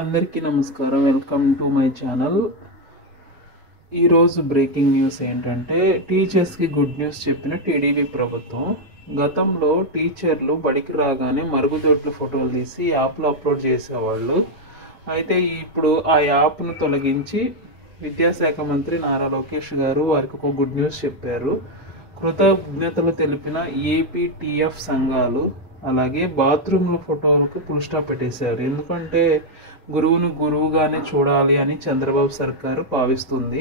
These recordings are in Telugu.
అందరికీ నమస్కారం. Welcome to my channel. ఈరోజు బ్రేకింగ్ న్యూస్ ఏంటంటే, టీచర్స్కి గుడ్ న్యూస్ చెప్పిన టీడీపీ ప్రభుత్వం. గతంలో టీచర్లు బడికి రాగానే మరుగుదొడ్లు ఫోటోలు తీసి యాప్లో అప్లోడ్ చేసేవాళ్ళు. అయితే ఇప్పుడు ఆ యాప్ను తొలగించి విద్యాశాఖ మంత్రి నారా లోకేష్ గారు వారికి ఒక గుడ్ న్యూస్ చెప్పారు. కృతజ్ఞతలు తెలిపిన ఏపీటీఎఫ్ సంఘాలు అలాగే బాత్రూమ్ల ఫోటోలకు ఫుల్ స్టాప్ పెట్టేశారు. ఎందుకంటే గురువును గురువుగానే చూడాలి అని చంద్రబాబు సర్కారు భావిస్తుంది.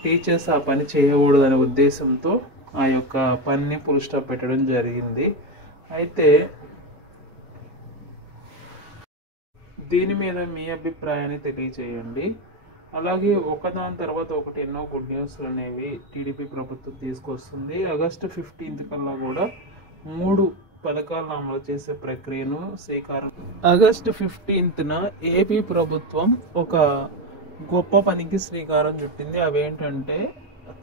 టీచర్స్ ఆ పని చేయకూడదనే ఉద్దేశంతో ఆ యొక్క పనిని ఫుల్ స్టాప్ పెట్టడం జరిగింది. అయితే దీని మీద మీ అభిప్రాయాన్ని తెలియజేయండి. అలాగే ఒకదాని తర్వాత ఒకటి ఎన్నో గుడ్ న్యూస్లు అనేవి టీడీపీ ప్రభుత్వం తీసుకొస్తుంది. ఆగస్టు 15 కల్లా కూడా 3 పథకాలను అమలు చేసే ప్రక్రియను ఆగస్టు 15న ఏపీ ప్రభుత్వం ఒక గొప్ప పనికి శ్రీకారం చుట్టింది. అవేంటంటే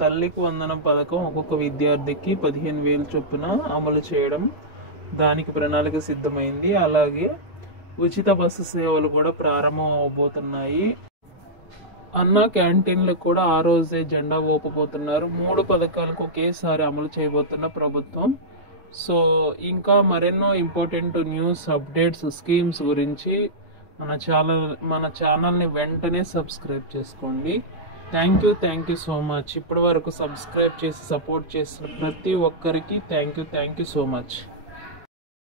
తల్లికి వందనం పథకం ఒక్కొక్క విద్యార్థికి 15,000 చొప్పున అమలు చేయడం, దానికి ప్రణాళిక సిద్ధమైంది. అలాగే ఉచిత బస్సు సేవలు కూడా ప్రారంభం అవబోతున్నాయి. అన్న క్యాంటీన్లకు కూడా ఆ రోజే జెండా ఊపబోతున్నారు. 3 పథకాలకు ఒకేసారి అమలు చేయబోతున్న ప్రభుత్వం. సో ఇంకా మరెన్నో ఇంపార్టెంట్ న్యూస్, అప్డేట్స్, స్కీమ్స్ గురించి మన ఛానల్ని వెంటనే సబ్స్క్రైబ్ చేసుకోండి. Thank you so much. ఇప్పటి వరకు సబ్స్క్రైబ్ చేసి సపోర్ట్ చేసిన ప్రతి ఒక్కరికి థ్యాంక్ యూ సో మచ్.